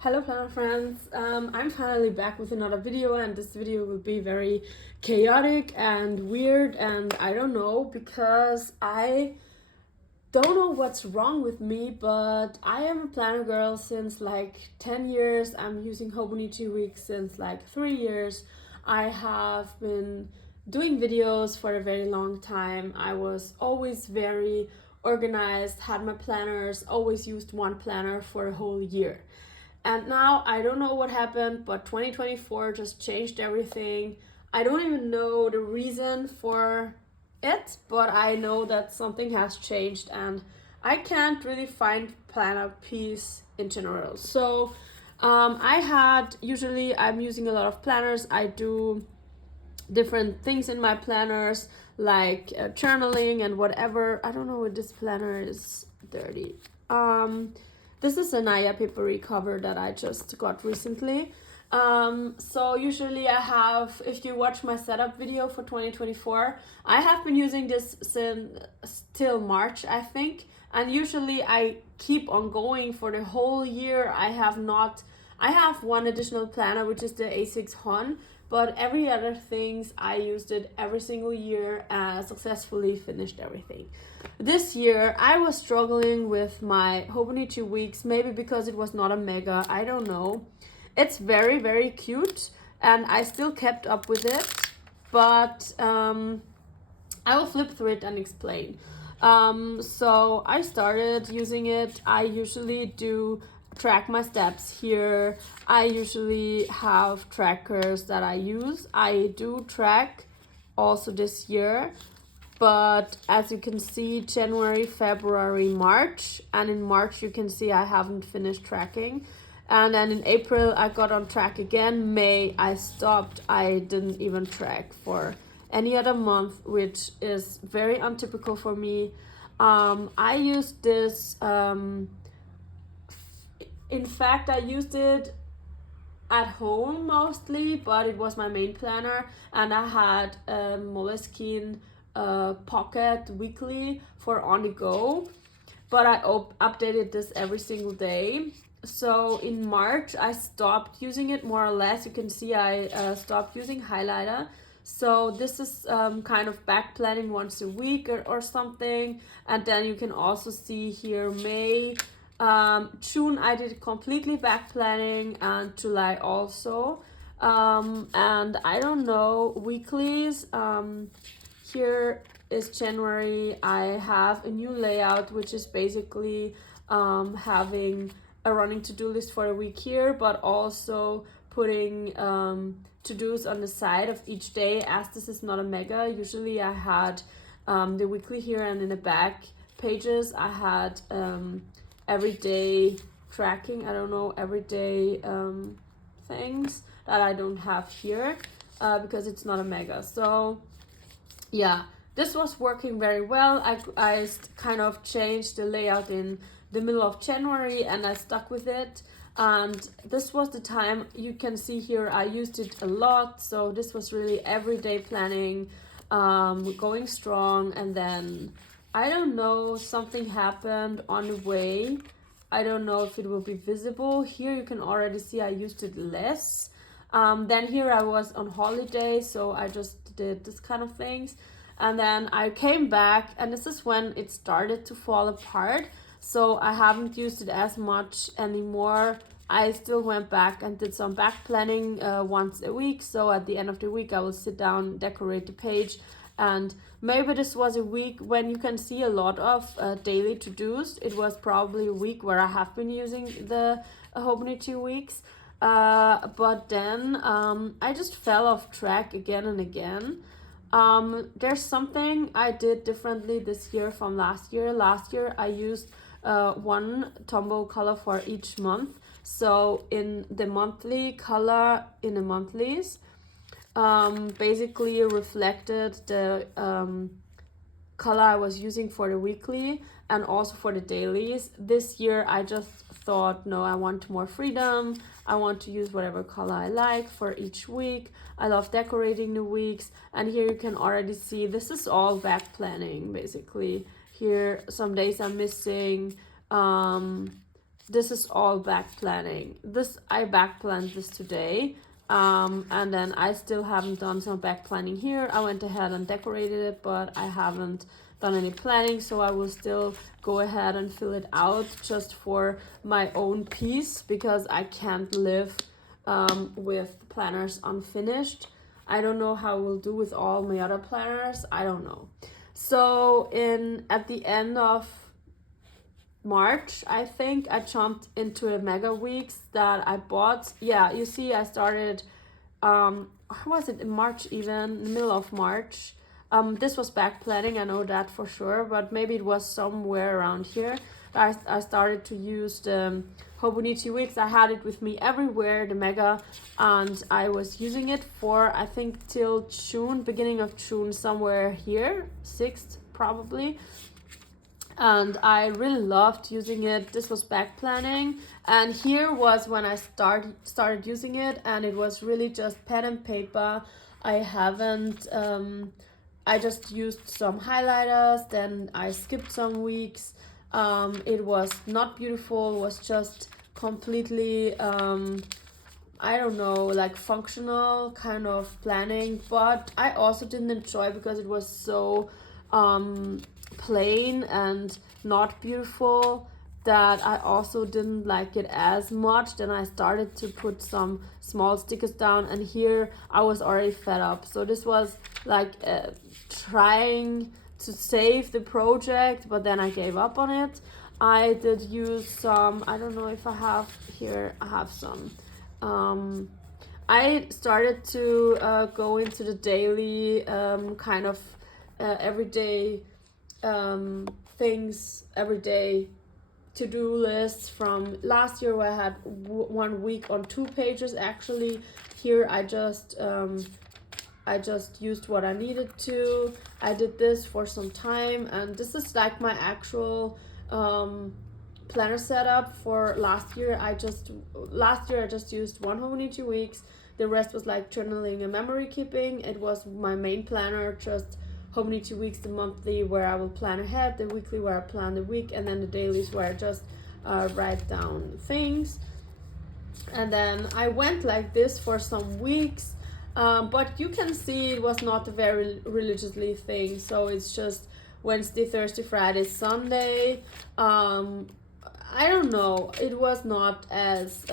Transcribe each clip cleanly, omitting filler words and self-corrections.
Hello planner friends, I'm finally back with another video, and this video will be very chaotic and weird, and I don't know because I don't know what's wrong with me, but I am a planner girl since like 10 years. I'm using Hobonichi weeks since like 3 years. I have been doing videos for a very long time. I was always very organized, had my planners, always used one planner for a whole year. And now I don't know what happened, but 2024 just changed everything. I don't even know the reason for it, but I know that something has changed and I can't really find planner peace in general. So usually I'm using a lot of planners. I do different things in my planners like journaling and whatever. I don't know if this planner is dirty. This is a Naya papery cover that I just got recently. So usually I have, if you watch my setup video for 2024, I have been using this since till March, I think. And usually I keep on going for the whole year. I have one additional planner, which is the A6 Hon, but every other things I used it every single year and successfully finished everything. This year I was struggling with my Hobonichi weeks, maybe because it was not a mega, I don't know. It's very, very cute and I still kept up with it, but I will flip through it and explain. So I started using it. I usually do track my steps here. I usually have trackers that I use. I do track also this year, but as you can see, January, February, March, and in March you can see I haven't finished tracking. And then in April I got on track again. May I stopped. I didn't even track for any other month, which is very untypical for me. I used this, in fact I used it at home mostly, but it was my main planner, and I had a Moleskine pocket weekly for on the go, but I updated this every single day. So in March I stopped using it more or less. You can see I stopped using highlighter. So this is kind of back planning once a week or something. And then you can also see here May, June I did completely back planning, and July also. And I don't know, weeklies. Here is January. I have a new layout, which is basically having a running to-do list for a week here, but also putting to-dos on the side of each day. As this is not a mega, usually I had the weekly here, and in the back pages I had everyday tracking, I don't know, everyday things that I don't have here because it's not a mega. So yeah, this was working very well. I kind of changed the layout in the middle of January and I stuck with it. And this was the time, you can see here, I used it a lot. So this was really everyday planning, going strong. And then, I don't know, something happened on the way. I don't know if it will be visible. Here you can already see I used it less. Then here I was on holiday, so I just did this kind of things. And then I came back, and this is when it started to fall apart. So I haven't used it as much anymore. I still went back and did some back planning once a week. So at the end of the week, I will sit down, decorate the page. And maybe this was a week when you can see a lot of daily to-dos. It was probably a week where I have been using the Hobonichi weeks. But then I just fell off track again and again. There's something I did differently this year from last year. Last year I used one Tombow color for each month. So in the monthly color, in the monthlies, basically reflected the color I was using for the weekly and also for the dailies. This year I just thought, no, I want more freedom. I want to use whatever color I like for each week. I love decorating the weeks, and here you can already see this is all back planning basically. Here some days I'm missing this is all back planning. I back planned this today. And then I still haven't done some back planning here. I went ahead and decorated it, but I haven't done any planning, so I will still go ahead and fill it out just for my own peace, because I can't live with planners unfinished. I don't know how we'll do with all my other planners. I don't know. So at the end of March, I think, I jumped into a mega weeks that I bought. Yeah, you see, I started how was it, in March, even in the middle of March. This was back planning, I know that for sure, but maybe it was somewhere around here. I started to use the Hobonichi weeks. I had it with me everywhere, the mega, and I was using it for, I think, till June, beginning of June, somewhere here, 6th probably. And I really loved using it. This was back planning, and here was when I started using it, and it was really just pen and paper. I haven't I just used some highlighters, then I skipped some weeks. It was not beautiful, it was just completely I don't know, like functional kind of planning, but I also didn't enjoy because it was so plain and not beautiful, that I also didn't like it as much. Then I started to put some small stickers down, and here I was already fed up. So this was like trying to save the project, but then I gave up on it. I did use some, I don't know if I have here, I have some. I started to go into the daily kind of everyday things, everyday to-do lists from last year, where I had 1 week on 2 pages. Actually, here I just used what I needed to. I did this for some time, and this is like my actual planner setup for last year. Last year I just used 1 Hobonichi weeks. The rest was like journaling and memory keeping. It was my main planner, just Hobonichi weeks, the monthly where I will plan ahead, the weekly where I plan the week, and then the dailies where I just write down things. And then I went like this for some weeks, but you can see it was not a very religiously thing. So it's just Wednesday, Thursday, Friday, Sunday. I don't know, it was not as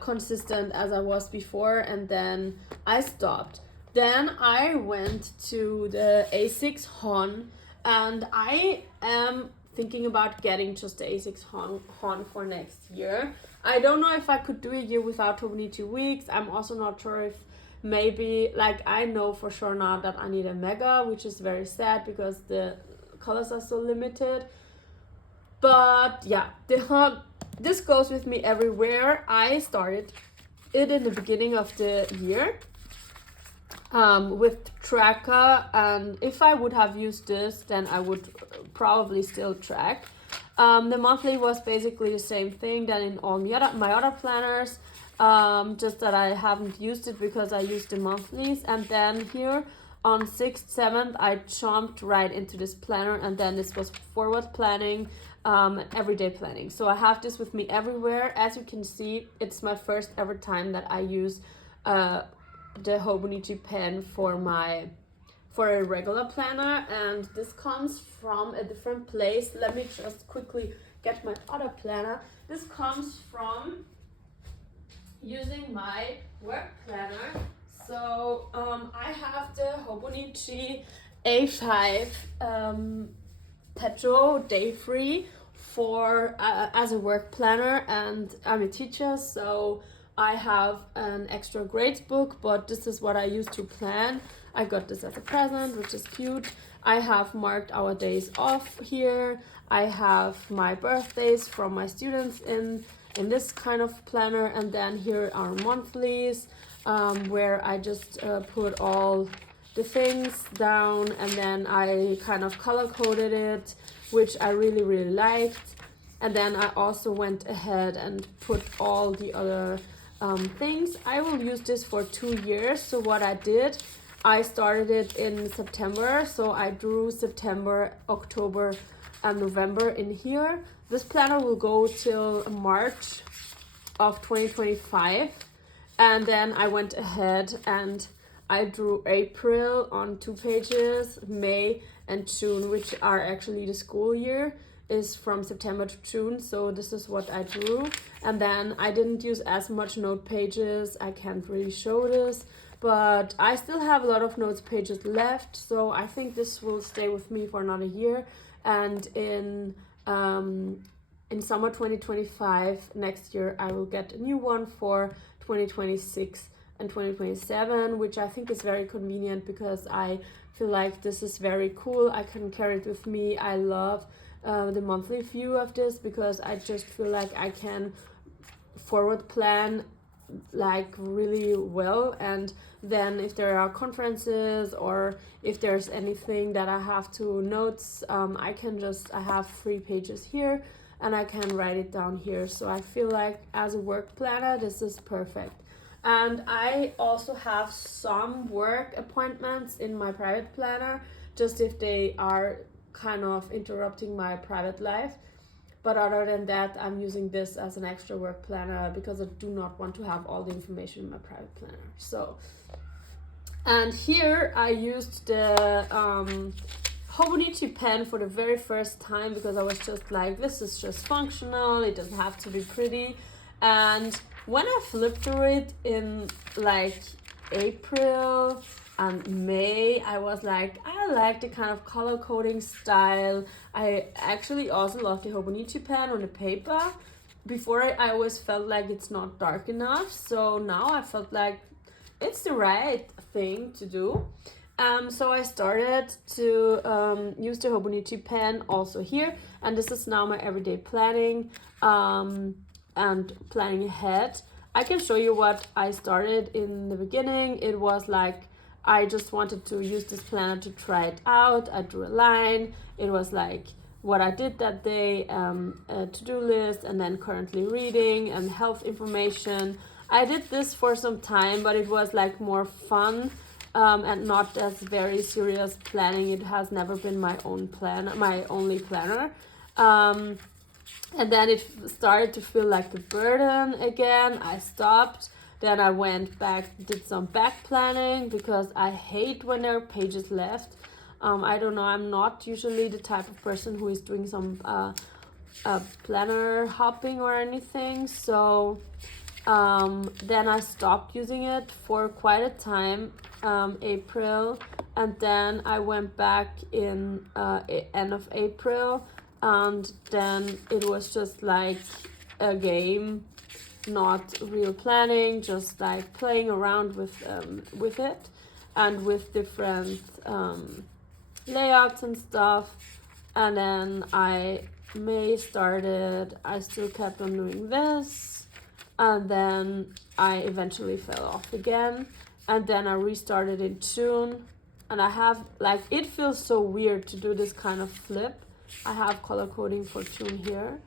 consistent as I was before, and then I stopped. Then I went to the A6 Hon, and I am thinking about getting just the A6 Hon for next year. I don't know if I could do a year without Hobonichi weeks. I'm also not sure if maybe, like, I know for sure now that I need a mega, which is very sad because the colors are so limited. But yeah, this goes with me everywhere. I started it in the beginning of the year with tracker, and if I would have used this, then I would probably still track. The monthly was basically the same thing than in all my other planners, just that I haven't used it because I used the monthlies. And then here on 6th, 7th, I jumped right into this planner, and then this was forward planning, everyday planning. So I have this with me everywhere. As you can see, it's my first ever time that I use the Hobonichi pen for a regular planner, and this comes from a different place. Let me just quickly get my other planner. This comes from using my work planner. So I have the Hobonichi A5 Petro Day Free for as a work planner, and I'm a teacher, so I have an extra grades book, but this is what I use to plan. I got this as a present, which is cute. I have marked our days off here. I have my birthdays from my students in this kind of planner, and then here are monthlies, where I just put all the things down, and then I kind of color coded it, which I really liked. And then I also went ahead and put all the other things. I will use this for 2 years. So what I did, I started it in September, so I drew September, October and November in here. this planner will go till March of 2025, and then I went ahead and I drew April on 2 pages, May and June, which are actually the school year, is from September to June, so this is what I drew. And then I didn't use as much note pages, I can't really show this, but I still have a lot of notes pages left, so I think this will stay with me for another year. And in summer 2025, next year, I will get a new one for 2026 and 2027, which I think is very convenient because I feel like this is very cool. I can carry it with me. I love the monthly view of this because I just feel like I can forward plan like really well, and then if there are conferences or if there's anything that I have to notes, I have 3 pages here and I can write it down here. So I feel like as a work planner this is perfect. And I also have some work appointments in my private planner, just if they are kind of interrupting my private life. But other than that, I'm using this as an extra work planner because I do not want to have all the information in my private planner. So, and here I used the Hobonichi pen for the very first time because I was just like, this is just functional, it doesn't have to be pretty. And when I flipped through it in like April and May, I was like, I like the kind of color coding style. I actually also love the Hobonichi pen on the paper. Before I always felt like it's not dark enough, so now I felt like it's the right thing to do. So I started to use the Hobonichi pen also here, and this is now my everyday planning and planning ahead. I can show you what I started in the beginning. It was like I just wanted to use this planner to try it out. I drew a line. It was like what I did that day, a to-do list, and then currently reading and health information. I did this for some time, but it was like more fun and not as very serious planning. It has never been my own plan, my only planner. And then it started to feel like a burden again. I stopped. Then I went back, did some back planning because I hate when there are pages left. I don't know, I'm not usually the type of person who is doing some planner hopping or anything. So then I stopped using it for quite a time, April. And then I went back in end of April. And then it was just like a game, not real planning, just like playing around with it and with different layouts and stuff. And then I still kept on doing this, and then I eventually fell off again, and then I restarted in June. And I have like, it feels so weird to do this kind of flip. I have color coding for June here.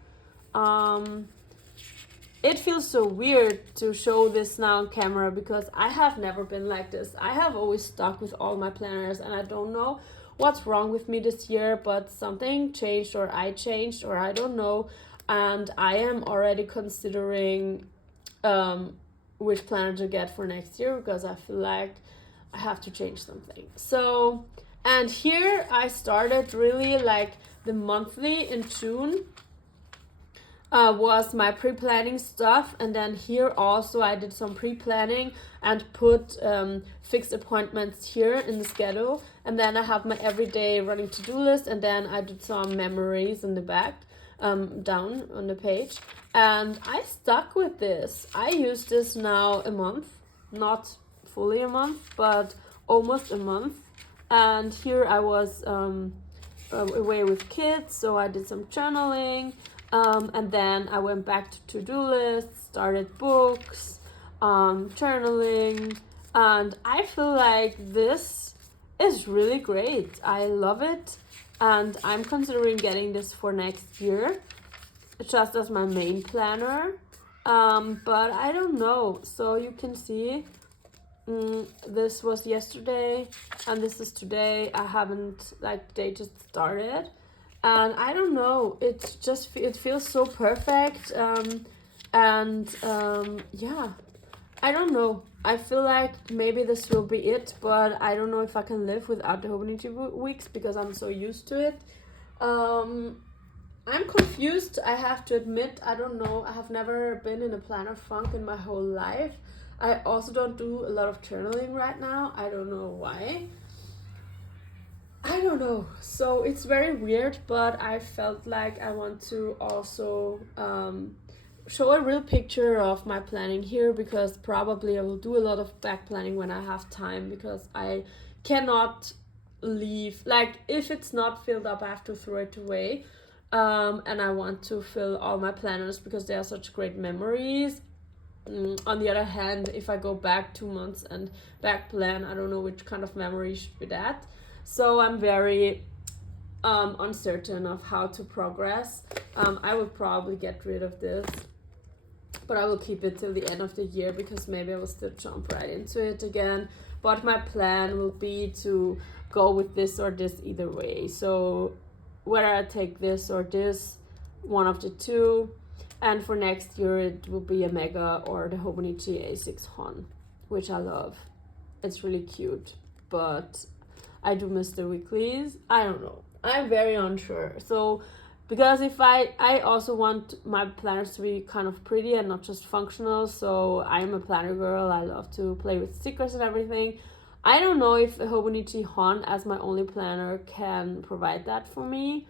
It feels so weird to show this now on camera because I have never been like this. I have always stuck with all my planners, and I don't know what's wrong with me this year, but something changed, or I changed, or I don't know. And I am already considering which planner to get for next year because I feel like I have to change something. So, and here I started really like the monthly in June was my pre-planning stuff, and then here also I did some pre-planning and put fixed appointments here in the schedule, and then I have my everyday running to-do list, and then I did some memories in the back down on the page, and I stuck with this. I use this now a month, not fully a month, but almost a month. And here I was away with kids, so I did some journaling, and then I went back to to-do lists, started books, journaling, and I feel like this is really great. I love it, and I'm considering getting this for next year just as my main planner, but I don't know. So you can see this was yesterday and this is today. I haven't, like, they just started, and I don't know, it feels so perfect. And yeah, I don't know. I feel like maybe this will be it, but I don't know if I can live without the Hobonichi weeks because I'm so used to it. I'm confused, I have to admit. I don't know. I have never been in a planner funk in my whole life. I also don't do a lot of journaling right now. I don't know why. I don't know. So it's very weird, but I felt like I want to also show a real picture of my planning here, because probably I will do a lot of back planning when I have time, because I cannot leave. Like, if it's not filled up, I have to throw it away. And I want to fill all my planners because they are such great memories. On the other hand, if I go back 2 months and back plan, I don't know which kind of memory should be that. So I'm very uncertain of how to progress. I will probably get rid of this, but I will keep it till the end of the year because maybe I will still jump right into it again. But my plan will be to go with this or this either way. So whether I take this or this, one of the two. And for next year, it will be a Mega or the Hobonichi A6 Hon, which I love. It's really cute, but I do miss the weeklies. I don't know. I'm very unsure. So, because if I also want my planners to be kind of pretty and not just functional. So I'm a planner girl. I love to play with stickers and everything. I don't know if the Hobonichi Hon as my only planner can provide that for me.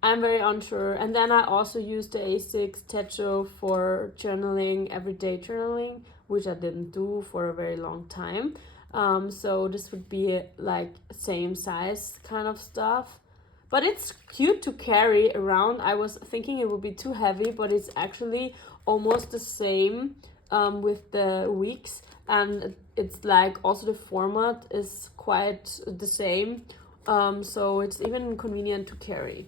I'm very unsure. And then I also use the A6 Techo for journaling, everyday journaling, which I didn't do for a very long time. So this would be like same size kind of stuff. But it's cute to carry around. I was thinking it would be too heavy, but it's actually almost the same with the weeks. And it's like also the format is quite the same. So it's even convenient to carry.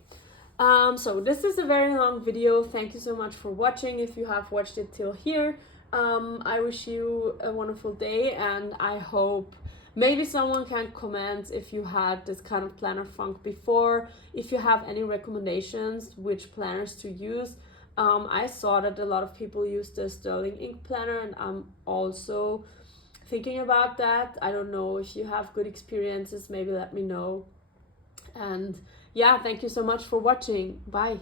So this is a very long video. Thank you so much for watching. If you have watched it till here, I wish you a wonderful day, and I hope maybe someone can comment if you had this kind of planner funk before, if you have any recommendations which planners to use. I saw that a lot of people use the Sterling ink planner, and I'm also thinking about that. I don't know if you have good experiences, maybe let me know. And yeah, thank you so much for watching. Bye.